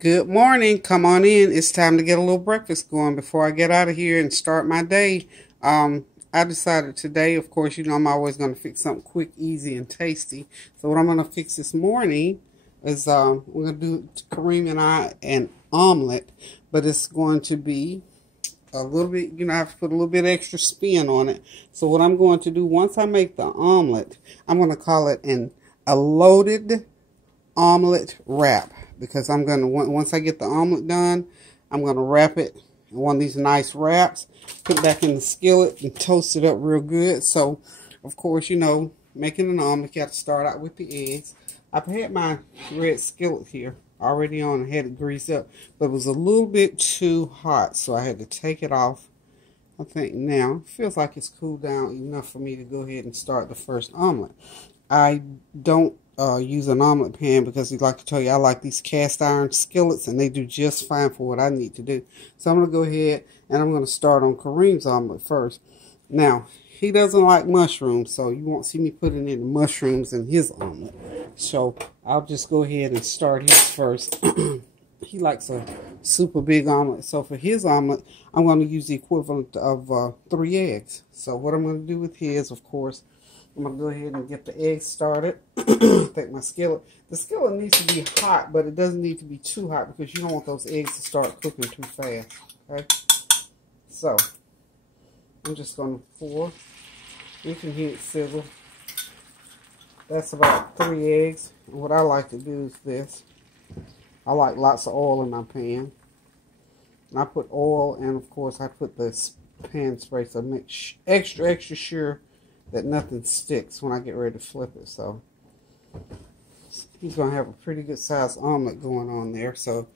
Good morning. Come on in. It's time to get a little breakfast going before I get out of here and start my day. I decided today, of course, you know I'm always going to fix something quick, easy, and tasty. So what I'm going to fix this morning is we're going to do Kareem and I an omelet, but it's going to be a little bit, I have to put a little bit extra spin on it. So what I'm going to do once I make the omelet, I'm going to call it a loaded omelet wrap, because I'm going to, once I get the omelet done, I'm going to wrap it in one of these nice wraps, put it back in the skillet and toast it up real good. So of course, making an omelet, you have to start out with the eggs. I've had my red skillet here already on. I had it greased up, but it was a little bit too hot, so I had to take it off. I think now it feels like it's cooled down enough for me to go ahead and start the first omelet. I don't use an omelet pan because, like I tell you, I like these cast iron skillets and they do just fine for what I need to do. So I'm going to go ahead and I'm going to start on Kareem's omelet first. Now, he doesn't like mushrooms, so you won't see me putting in mushrooms in his omelet. So I'll just go ahead and start his first. He likes a super big omelet. So for his omelet, I'm going to use the equivalent of 3 eggs. So what I'm going to do with his, of course, I'm going to go ahead and get the eggs started. Take my skillet. The skillet needs to be hot, but it doesn't need to be too hot because you don't want those eggs to start cooking too fast. Okay? So, I'm just going to pour. You can hear it sizzle. That's about 3 eggs. And what I like to do is this. I like lots of oil in my pan. And I put oil, and of course I put this pan spray, so make extra sure that nothing sticks when I get ready to flip it. So he's going to have a pretty good sized omelet going on there. So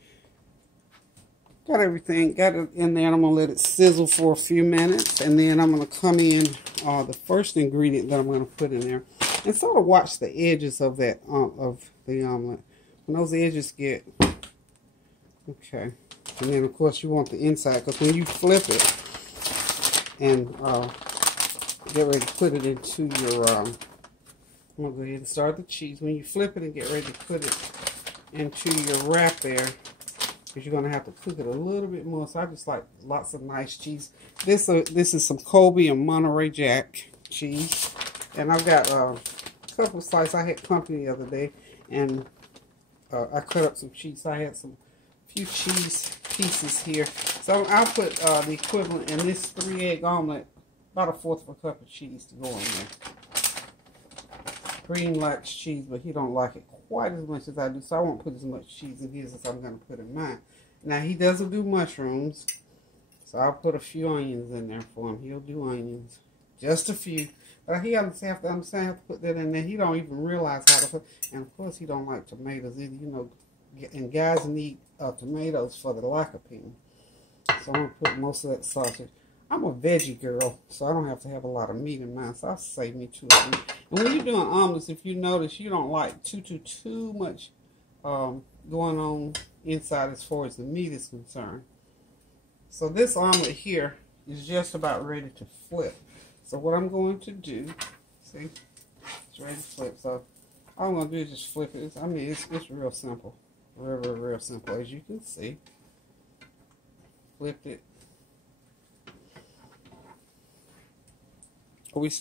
got everything, got it in there. I'm going to let it sizzle for a few minutes, and then I'm going to come in the first ingredient that I'm going to put in there, and sort of watch the edges of that of the omelet. When those edges get okay, and then of course you want the inside, because when you flip it and get ready to put it into your, I'm going to go ahead and start the cheese. When you flip it and get ready to put it into your wrap there, because you're going to have to cook it a little bit more. So I just like lots of nice cheese. This is some Colby and Monterey Jack cheese. And I've got a couple of slices. I had company the other day, and I cut up some cheese. I had few cheese pieces here. So I'll put the equivalent in this 3-egg omelet, about 1/4 of a cup of cheese to go in there. Green likes cheese, but he don't like it quite as much as I do, so I won't put as much cheese in his as I'm going to put in mine. Now, he doesn't do mushrooms, so I'll put a few onions in there for him. He'll do onions, just a few. But he has to understand how to put that in there. He don't even realize how to put, and of course he don't like tomatoes either, and guys need tomatoes for the lycopene. So I'm going to put most of that sausage. I'm a veggie girl, so I don't have to have a lot of meat in mine, so I'll save me 2 or 3. And when you're doing omelets, if you notice, you don't like too much going on inside as far as the meat is concerned. So this omelet here is just about ready to flip. So what I'm going to do, see, it's ready to flip. So all I'm going to do is just flip it. It's real simple. Real simple, as you can see. Flipped it.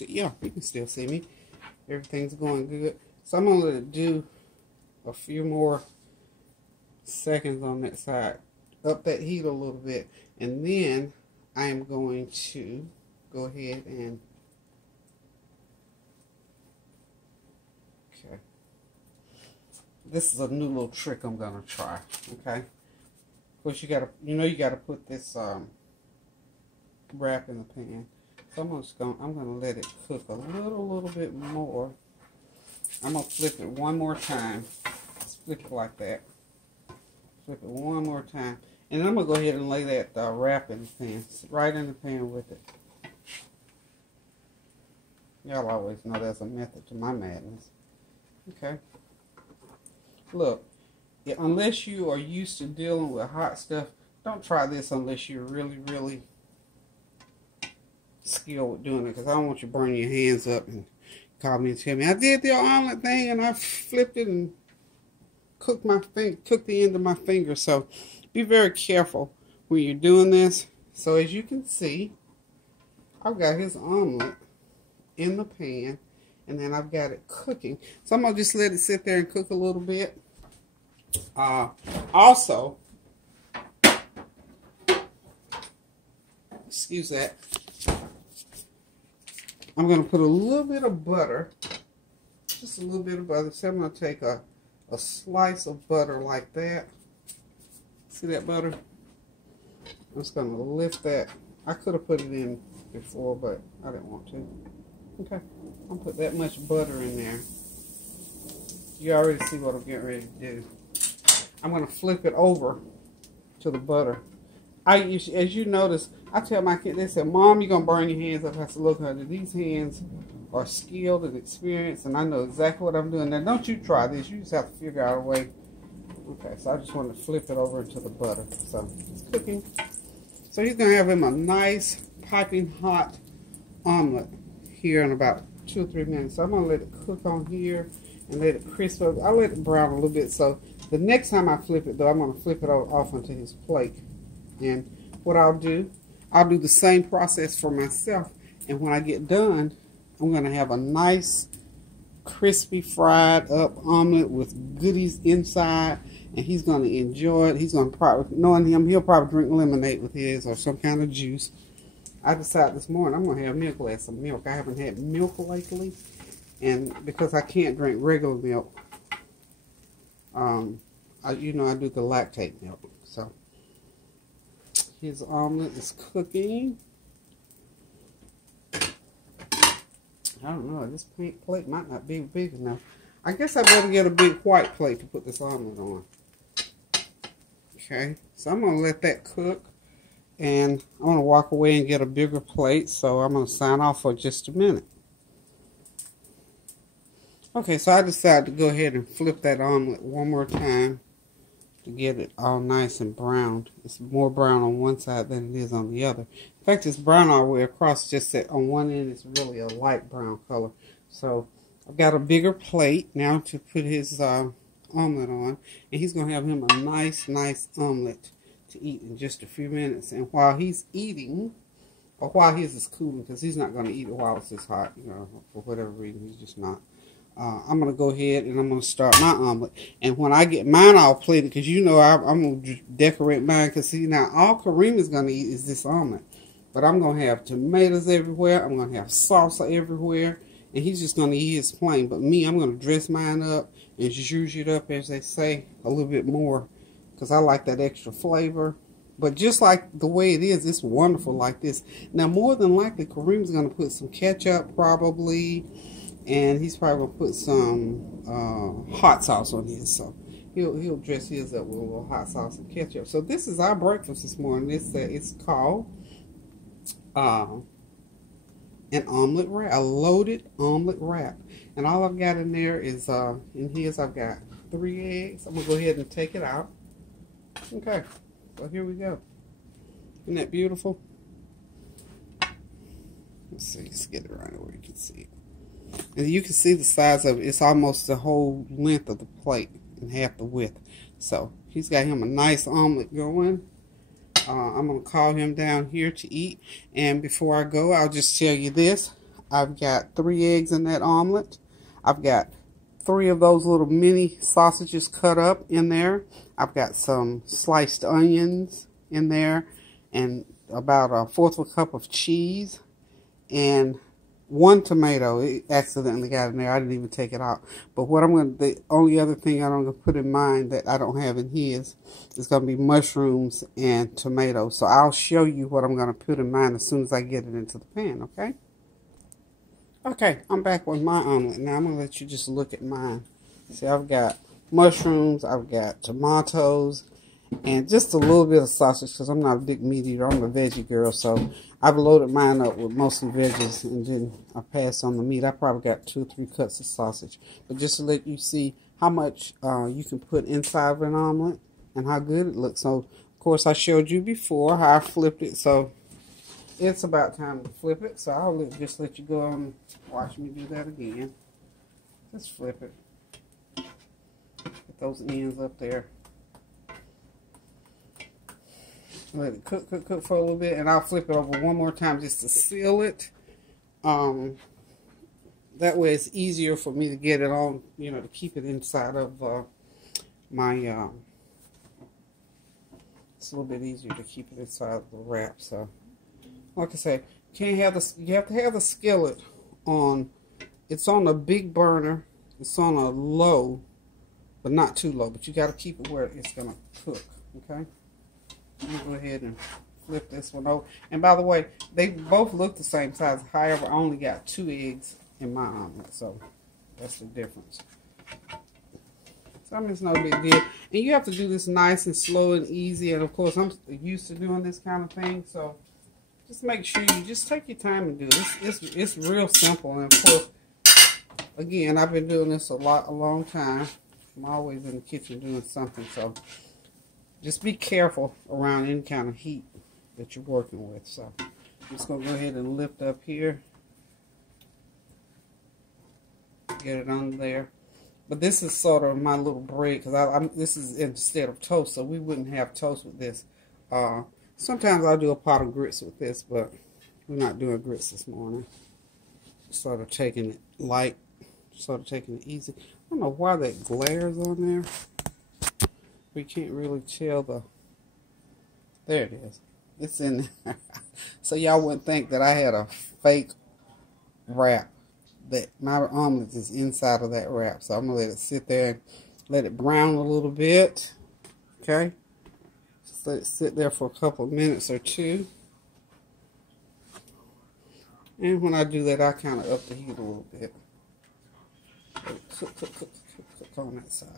Yeah, you can still see me. Everything's going good. So I'm going to let it do a few more seconds on that side. Up that heat a little bit. And then I am going to go ahead and this is a new little trick I'm going to try. Okay. Of course, you gotta put this wrap in the pan. So I'm gonna let it cook a little bit more. I'm gonna flip it one more time. Just flip it like that. Flip it one more time, and then I'm gonna go ahead and lay that wrap in the pan, right in the pan with it. Y'all always know there's a method to my madness. Okay. Look, unless you are used to dealing with hot stuff, don't try this unless you're really skilled with doing it, because I don't want you to burn your hands up and call me and tell me I did the omelet thing and I flipped it and cook the end of my finger. So be very careful when you're doing this. So as you can see, I've got his omelet in the pan, and then I've got it cooking. So I'm gonna just let it sit there and cook a little bit. Also, excuse that, I'm gonna put a little bit of butter, just a little bit of butter. So I'm gonna take a slice of butter like that. See that butter? I'm just gonna lift that. I could have put it in before, but I didn't want to. Okay, I'll put that much butter in there. You already see what I'm getting ready to do. I'm gonna flip it over to the butter. As you notice, I tell my kids, they say, "Mom, you're gonna burn your hands up." I said, "Look, honey, these hands are skilled and experienced, and I know exactly what I'm doing." Now, don't you try this. You just have to figure out a way. Okay, so I just want to flip it over into the butter. So it's cooking. So he's gonna have him a nice piping hot omelet here in about 2 or 3 minutes. So I'm gonna let it cook on here and let it crisp up. I'll let it brown a little bit. So the next time I flip it, though, I'm gonna flip it off onto his plate. And what I'll do the same process for myself. And when I get done, I'm gonna have a nice crispy fried up omelet with goodies inside, and he's gonna enjoy it. He's gonna probably, knowing him, he'll probably drink lemonade with his or some kind of juice. I decided this morning I'm gonna have me a glass of milk. I haven't had milk lately, and because I can't drink regular milk, I do the lactate milk. So his omelet is cooking. I don't know, this plate might not be big enough. I guess I better get a big white plate to put this omelet on. Okay, so I'm going to let that cook. And I'm going to walk away and get a bigger plate. So I'm going to sign off for just a minute. Okay, so I decided to go ahead and flip that omelet one more time to get it all nice and browned. It's more brown on one side than it is on the other. In fact, it's brown all the way across, just that on one end it's really a light brown color. So I've got a bigger plate now to put his omelet on, and he's going to have him a nice omelet to eat in just a few minutes. And while he's eating, or while his is cooling, because he's not going to eat it while it's this hot, for whatever reason, he's just not. I'm going to go ahead and I'm going to start my omelet. And when I get mine all plated, because I'm going to decorate mine, because see, now all Kareem is going to eat is this omelet. But I'm going to have tomatoes everywhere. I'm going to have salsa everywhere. And he's just going to eat his plain. But me, I'm going to dress mine up and zhuzh it up, as they say, a little bit more, because I like that extra flavor. But just like the way it is, it's wonderful like this. Now, more than likely, Kareem's going to put some ketchup probably. And he's probably going to put some hot sauce on his. So he'll dress his up with a little hot sauce and ketchup. So this is our breakfast this morning. It's called an omelet wrap, a loaded omelet wrap. And all I've got in there is, in his, I've got 3 eggs. I'm going to go ahead and take it out. Okay, so here we go. Isn't that beautiful? Let's see, let's get it right where you can see it. And you can see the size of it. It's almost the whole length of the plate and half the width. So he's got him a nice omelet going. I'm going to call him down here to eat. And before I go, I'll just tell you this. I've got 3 eggs in that omelet. I've got 3 of those little mini sausages cut up in there. I've got some sliced onions in there. And about 1/4 of a cup of cheese. And 1 tomato. It accidentally got in there. I didn't even take it out. But what the only other thing I'm going to put in mind that I don't have in his is going to be mushrooms and tomatoes. So I'll show you what I'm going to put in mine as soon as I get it into the pan, okay? Okay, I'm back with my omelet. Now I'm going to let you just look at mine. See, I've got mushrooms, I've got tomatoes, and just a little bit of sausage, because I'm not a big meat eater. I'm a veggie girl, so I've loaded mine up with mostly veggies, and then I passed on the meat. I probably got 2 or 3 cuts of sausage. But just to let you see how much you can put inside of an omelet and how good it looks. So, of course, I showed you before how I flipped it, so it's about time to flip it. So I'll just let you go and watch me do that again. Just flip it. Get those ends up there. Let it cook for a little bit, and I'll flip it over one more time just to seal it. That way it's easier for me to get it on, you know, to keep it inside of my, it's a little bit easier to keep it inside of the wrap. So, like I say, you have to have the skillet on, it's on a big burner, it's on a low, but not too low, but you got to keep it where it's going to cook, okay? I'm going to go ahead and flip this one over. And by the way, they both look the same size. However, I only got 2 eggs in my omelet, so that's the difference. So I mean, it's no big deal. And you have to do this nice and slow and easy. And of course, I'm used to doing this kind of thing, so just make sure you just take your time and do it. It's real simple. And of course, again, I've been doing this a long time. I'm always in the kitchen doing something, so just be careful around any kind of heat that you're working with. So I'm just going to go ahead and lift up here. Get it under there. But this is sort of my little bread, because this is instead of toast, so we wouldn't have toast with this. Sometimes I'll do a pot of grits with this, but we're not doing grits this morning. Sort of taking it light, sort of taking it easy. I don't know why that glares on there. We can't really tell the, there it is. It's in there. So y'all wouldn't think that I had a fake wrap. That my omelet is inside of that wrap. So I'm going to let it sit there and let it brown a little bit. Okay? Just let it sit there for a couple of minutes or two. And when I do that, I kind of up the heat a little bit. Let it cook on that side.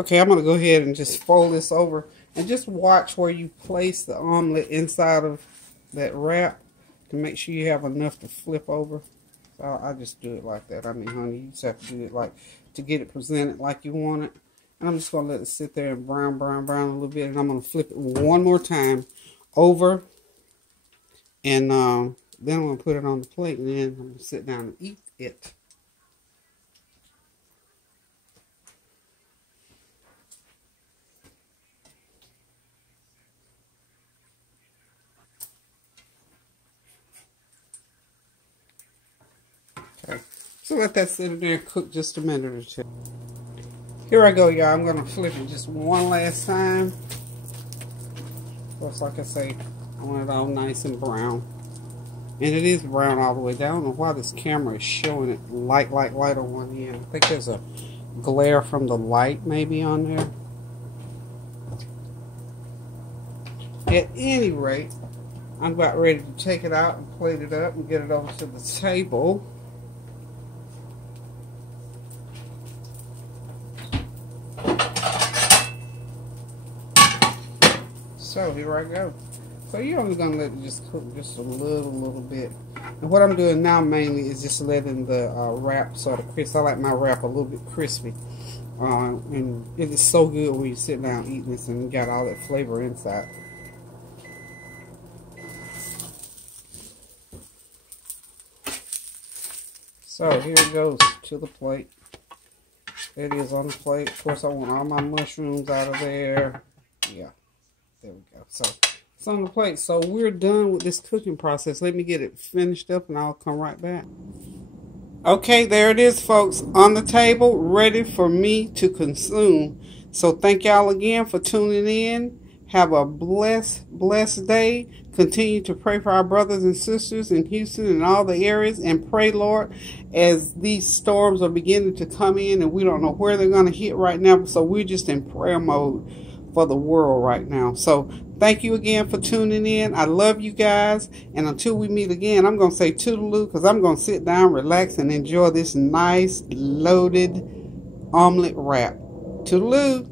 Okay, I'm going to go ahead and just fold this over. And just watch where you place the omelet inside of that wrap. To make sure you have enough to flip over. So I just do it like that. I mean, honey, you just have to do it like, to get it presented like you want it. And I'm just going to let it sit there and brown a little bit. And I'm going to flip it one more time over. And then I'm going to put it on the plate. And then I'm going to sit down and eat it. Okay, so let that sit in there and cook just a minute or two. Here I go, y'all. I'm going to flip it just one last time. Of course, like I say, I want it all nice and brown. And it is brown all the way down. I don't know why this camera is showing it light on one end. I think there's a glare from the light maybe on there. At any rate, I'm about ready to take it out and plate it up and get it over to the table. So here I go. So you're only going to let it just cook just a little bit. And what I'm doing now mainly is just letting the wrap sort of crisp. I like my wrap a little bit crispy. And it is so good when you sit down eating this and you got all that flavor inside. So here it goes to the plate. It is on the plate. Of course, I want all my mushrooms out of there. Yeah. There we go. So it's on the plate. So we're done with this cooking process. Let me get it finished up and I'll come right back. Okay, there it is, folks, on the table, ready for me to consume. So thank y'all again for tuning in. Have a blessed day. Continue to pray for our brothers and sisters in Houston and all the areas, and pray, Lord, as these storms are beginning to come in and we don't know where they're going to hit right now. So we're just in prayer mode for the world right now. So thank you again for tuning in. I love you guys. And until we meet again, I'm going to say toodaloo, because I'm going to sit down, relax, and enjoy this nice loaded omelet wrap. Toodaloo.